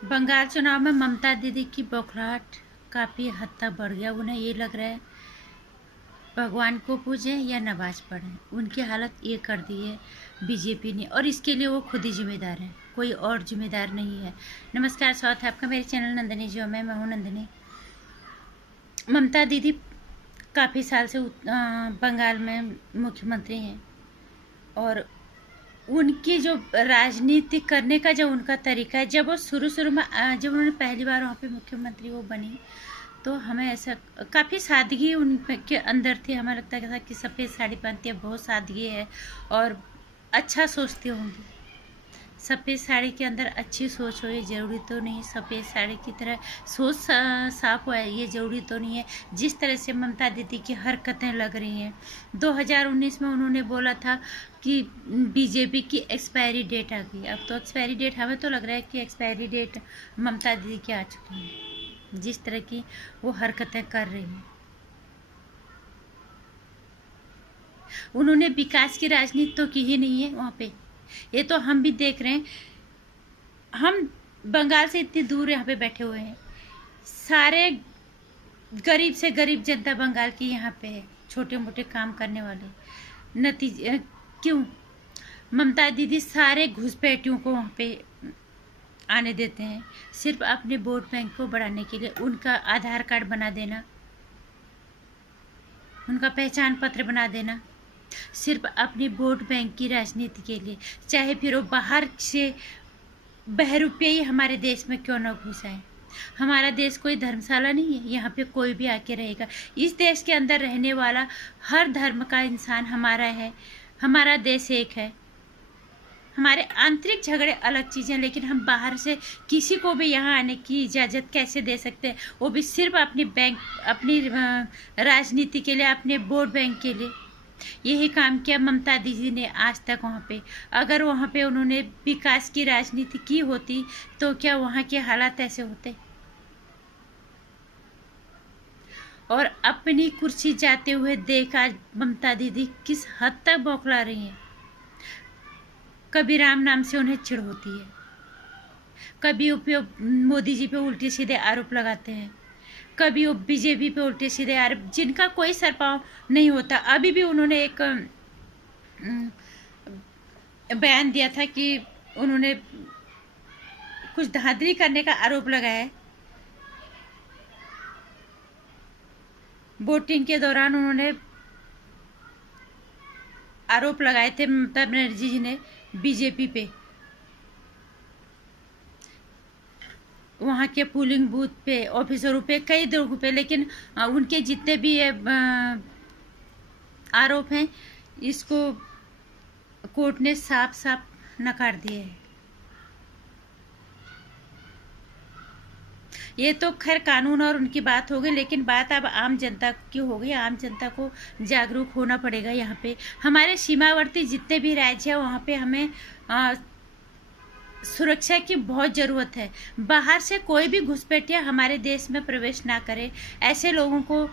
बंगाल चुनाव में ममता दीदी की बौखलाहट काफ़ी हद तक बढ़ गया। उन्हें ये लग रहा है भगवान को पूजें या नमाज पढ़ें, उनकी हालत ये कर दी है बीजेपी ने, और इसके लिए वो खुद ही जिम्मेदार है, कोई और जिम्मेदार नहीं है। नमस्कार, स्वागत है आपका मेरे चैनल नंदिनी जो मैं हूँ नंदिनी। ममता दीदी काफ़ी साल से बंगाल में मुख्यमंत्री हैं, और उनकी जो राजनीति करने का जो उनका तरीका है, जब वो शुरू में जब उन्होंने पहली बार वहाँ पे मुख्यमंत्री वो बनी, तो हमें ऐसा काफ़ी सादगी उनके अंदर थी। हमें लगता था कि सफ़ेद साड़ी पहनती है, बहुत सादगी है और अच्छा सोचती होंगी। सफ़ेद साड़ी के अंदर अच्छी सोच हो ये ज़रूरी तो नहीं, सफ़ेद साड़ी की तरह सोच साफ हो ये ज़रूरी तो नहीं है। जिस तरह से ममता दीदी की हरकतें लग रही हैं, 2019 में उन्होंने बोला था कि बीजेपी की एक्सपायरी डेट आ गई। अब तो एक्सपायरी डेट, हमें तो लग रहा है कि एक्सपायरी डेट ममता दीदी की आ चुकी है, जिस तरह की वो हरकतें कर रही हैं। उन्होंने विकास की राजनीति तो की ही नहीं है वहाँ पे, ये तो हम भी देख रहे हैं। हम बंगाल से इतनी दूर यहाँ पे बैठे हुए हैं, सारे गरीब से गरीब जनता बंगाल की यहाँ पे है, छोटे मोटे काम करने वाले। नतीजे क्यों ममता दीदी सारे घुसपैठियों को वहाँ पे आने देते हैं, सिर्फ अपने वोट बैंक को बढ़ाने के लिए। उनका आधार कार्ड बना देना, उनका पहचान पत्र बना देना, सिर्फ अपनी वोट बैंक की राजनीति के लिए, चाहे फिर वो बाहर से बहरूपये ही हमारे देश में क्यों न घुस आए। हमारा देश कोई धर्मशाला नहीं है, यहाँ पे कोई भी आके रहेगा। इस देश के अंदर रहने वाला हर धर्म का इंसान हमारा है, हमारा देश एक है। हमारे आंतरिक झगड़े अलग चीज़ें, लेकिन हम बाहर से किसी को भी यहाँ आने की इजाज़त कैसे दे सकते हैं, वो भी सिर्फ अपनी बैंक, अपनी राजनीति के लिए, अपने वोट बैंक के लिए। यही काम किया ममता दीदी ने आज तक वहाँ पे। अगर वहाँ पे उन्होंने विकास की राजनीति की होती तो क्या वहाँ के हालात ऐसे होते? और अपनी कुर्सी जाते हुए देख आज ममता दीदी किस हद तक बौखला रही हैं। कभी राम नाम से उन्हें चिढ़ होती है, कभी मोदी जी पे उल्टे सीधे आरोप लगाते हैं, कभी वो बीजेपी पे उल्टे सीधे आरोप, जिनका कोई सर पाँव नहीं होता। अभी भी उन्होंने एक बयान दिया था कि उन्होंने कुछ धांधली करने का आरोप लगाया है। वोटिंग के दौरान उन्होंने आरोप लगाए थे ममता बनर्जी जी ने बीजेपी पे, वहाँ के पोलिंग बूथ पे, ऑफिसरों पे, कई लोगों पे। लेकिन उनके जितने भी आरोप हैं, इसको कोर्ट ने साफ साफ नकार दिए है। ये तो खैर कानून और उनकी बात हो गई, लेकिन बात अब आम जनता की हो गई। आम जनता को जागरूक होना पड़ेगा। यहाँ पे हमारे सीमावर्ती जितने भी राज्य हैं, वहाँ पे हमें सुरक्षा की बहुत ज़रूरत है। बाहर से कोई भी घुसपैठिया हमारे देश में प्रवेश ना करे। ऐसे लोगों को,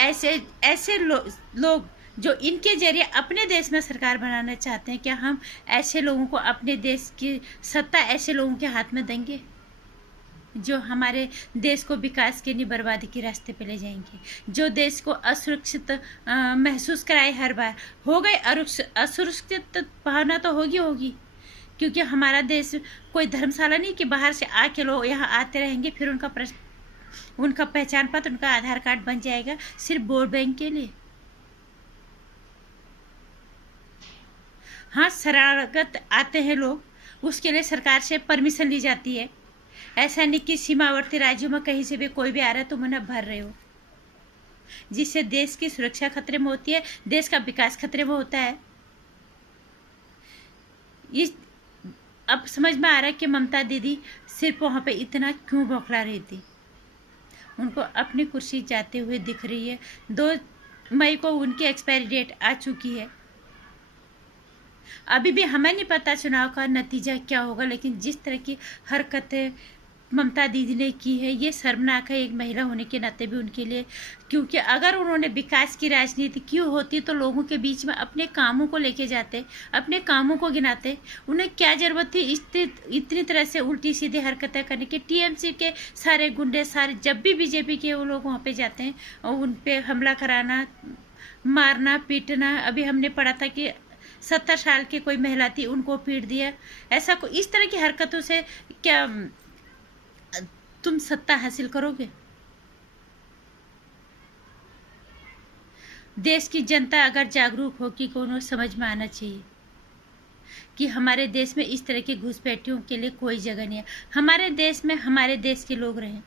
ऐसे लोग जो इनके जरिए अपने देश में सरकार बनाना चाहते हैं, क्या हम ऐसे लोगों को, अपने देश की सत्ता ऐसे लोगों के हाथ में देंगे जो हमारे देश को विकास के नहीं बर्बादी के रास्ते पे ले जाएंगे, जो देश को असुरक्षित महसूस कराए। हर बार हो गए असुरक्षित भावना तो होगी, क्योंकि हमारा देश कोई धर्मशाला नहीं कि बाहर से आके लोग यहाँ आते रहेंगे, फिर उनका पहचान पत्र, उनका आधार कार्ड बन जाएगा सिर्फ वोट बैंक के लिए। हाँ, शरारत आते हैं लोग, उसके लिए सरकार से परमिशन ली जाती है। ऐसा नहीं कि सीमावर्ती राज्यों में कहीं से भी कोई भी आ रहा है तुम उन्हें भर रहे हो, जिससे देश की सुरक्षा खतरे में होती है, देश का विकास खतरे में होता है। ये अब समझ में आ रहा है कि ममता दीदी सिर्फ वहाँ पे इतना क्यों बौखला रही थी। उनको अपनी कुर्सी जाते हुए दिख रही है। 2 मई को उनकी एक्सपायरी डेट आ चुकी है। अभी भी हमें नहीं पता चुनाव का नतीजा क्या होगा, लेकिन जिस तरह की हरकतें ममता दीदी ने की है ये शर्मनाक है एक महिला होने के नाते भी उनके लिए, क्योंकि अगर उन्होंने विकास की राजनीति की होती तो लोगों के बीच में अपने कामों को लेके जाते, अपने कामों को गिनाते। उन्हें क्या ज़रूरत थी इतनी तरह से उल्टी सीधी हरकतें करने की। टीएमसी के सारे गुंडे, सारे जब भी बीजेपी के वो लोग वहाँ पे जाते हैं और उन पर हमला कराना, मारना, पीटना। अभी हमने पढ़ा था कि 70 साल की कोई महिला थी, उनको पीट दिया। ऐसा कोई इस तरह की हरकतों से क्या तुम सत्ता हासिल करोगे? देश की जनता अगर जागरूक हो कि उन्हें समझ में आना चाहिए कि हमारे देश में इस तरह की घुसपैठियों के लिए कोई जगह नहीं है। हमारे देश में हमारे देश के लोग रहें,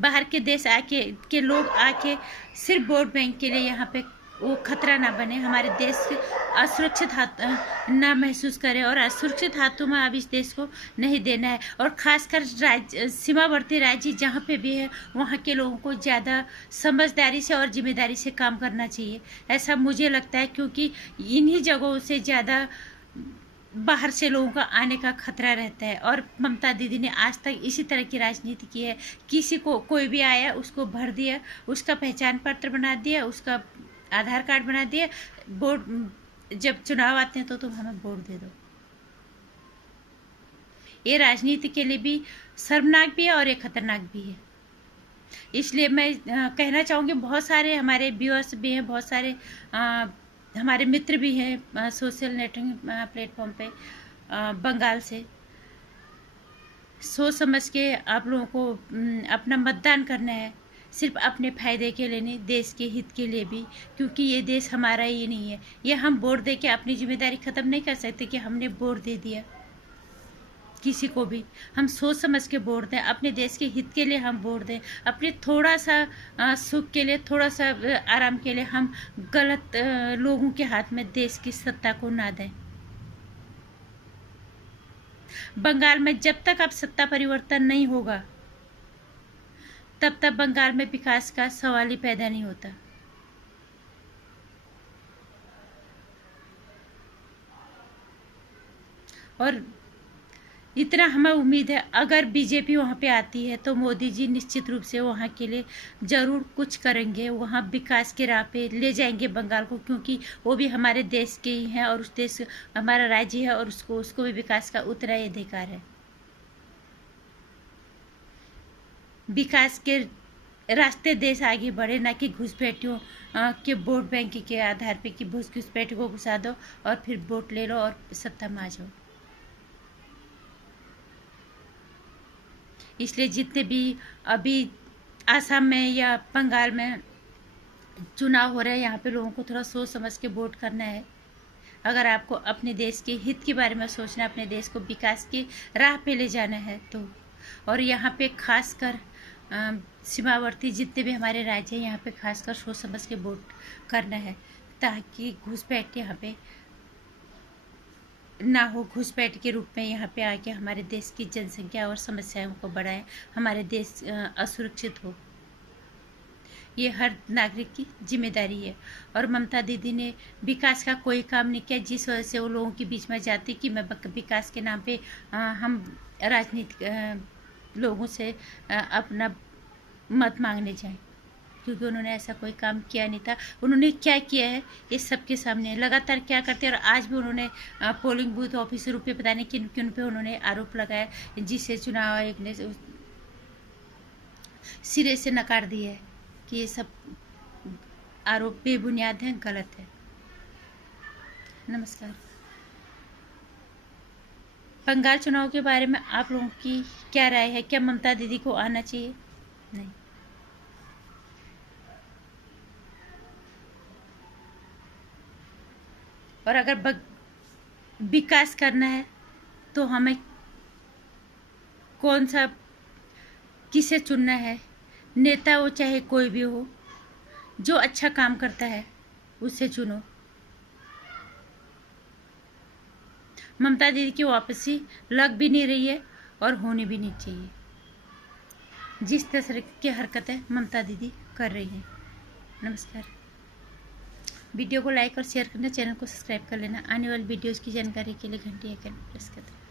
बाहर के देश आके के लोग आके सिर्फ वोट बैंक के लिए यहाँ पे वो खतरा ना बने, हमारे देश के असुरक्षित हाथ ना महसूस करें। और असुरक्षित हाथों में अब इस देश को नहीं देना है। और ख़ासकर सीमावर्ती राज्य जहाँ पे भी है वहाँ के लोगों को ज़्यादा समझदारी से और जिम्मेदारी से काम करना चाहिए, ऐसा मुझे लगता है। क्योंकि इन्हीं जगहों से ज़्यादा बाहर से लोगों का आने का खतरा रहता है। और ममता दीदी ने आज तक इसी तरह की राजनीति की है। किसी को कोई भी आया उसको भर दिया, उसका पहचान पत्र बना दिया, उसका आधार कार्ड बना दिया, वोट जब चुनाव आते हैं तो तुम हमें वोट दे दो। ये राजनीति के लिए भी शर्मनाक भी है और ये खतरनाक भी है। इसलिए मैं कहना चाहूँगी, बहुत सारे हमारे व्यूअर्स भी हैं, बहुत सारे हमारे मित्र भी हैं सोशल नेटवर्किंग प्लेटफॉर्म पे बंगाल से। सोच समझ के आप लोगों को अपना मतदान करना है, सिर्फ अपने फ़ायदे के लिए नहीं, देश के हित के लिए भी। क्योंकि ये देश हमारा ही नहीं है। ये हम वोट दे के अपनी जिम्मेदारी ख़त्म नहीं कर सकते कि हमने वोट दे दिया किसी को भी। हम सोच समझ के वोट दें, अपने देश के हित के लिए हम वोट दें। अपने थोड़ा सा सुख के लिए, थोड़ा सा आराम के लिए हम गलत लोगों के हाथ में देश की सत्ता को ना दें। बंगाल में जब तक अब सत्ता परिवर्तन नहीं होगा तब तक बंगाल में विकास का सवाल ही पैदा नहीं होता। और इतना हमें उम्मीद है, अगर बीजेपी वहाँ पे आती है तो मोदी जी निश्चित रूप से वहाँ के लिए ज़रूर कुछ करेंगे। वहाँ विकास के राह पे ले जाएंगे बंगाल को, क्योंकि वो भी हमारे देश के ही हैं और उस देश हमारा राज्य है और उसको भी विकास का उतना ही अधिकार है। विकास के रास्ते देश आगे बढ़े, ना कि घुसपैठियों के वोट बैंक के आधार पे कि घुसपैठियों को घुसा दो और फिर वोट ले लो और सत्ता में आ जाओ। इसलिए जितने भी अभी आसाम में या बंगाल में चुनाव हो रहे हैं, यहाँ पे लोगों को थोड़ा सोच समझ के वोट करना है। अगर आपको अपने देश के हित के बारे में सोचना, अपने देश को विकास की राह पे ले जाना है तो। और यहाँ पे खासकर सीमावर्ती जितने भी हमारे राज्य हैं, यहाँ पे खासकर सोच समझ के वोट करना है, ताकि घुसपैठ यहाँ पे ना हो। घुसपैठ के रूप में यहाँ पे आके हमारे देश की जनसंख्या और समस्याओं को बढ़ाएं, हमारे देश असुरक्षित हो। ये हर नागरिक की जिम्मेदारी है। और ममता दीदी ने विकास का कोई काम नहीं किया, जिस वजह से वो लोगों के बीच में जाती कि मैं विकास के नाम पे हम राजनीतिक लोगों से अपना मत मांगने जाएं, क्योंकि उन्होंने ऐसा कोई काम किया नहीं था। उन्होंने क्या किया है ये सबके सामने लगातार क्या करते हैं। और आज भी उन्होंने पोलिंग बूथ ऑफिसरों पे पता नहीं किन किन पे उन्होंने आरोप लगाया, जिससे चुनाव आयोग ने सिरे से नकार दिया है कि ये सब आरोप बेबुनियाद हैं, गलत है। नमस्कार। बंगाल चुनाव के बारे में आप लोगों की क्या राय है? क्या ममता दीदी को आना चाहिए? नहीं। और अगर विकास करना है तो हमें कौन सा किसे चुनना है? नेता वो चाहे कोई भी हो, जो अच्छा काम करता है उसे चुनो। ममता दीदी की वापसी लग भी नहीं रही है और होनी भी नहीं चाहिए, जिस तरह की हरकतें ममता दीदी कर रही हैं। नमस्कार। वीडियो को लाइक और शेयर करना, चैनल को सब्सक्राइब कर लेना। आने वाली वीडियोज़ की जानकारी के लिए घंटी आइकन प्रेस कर देना।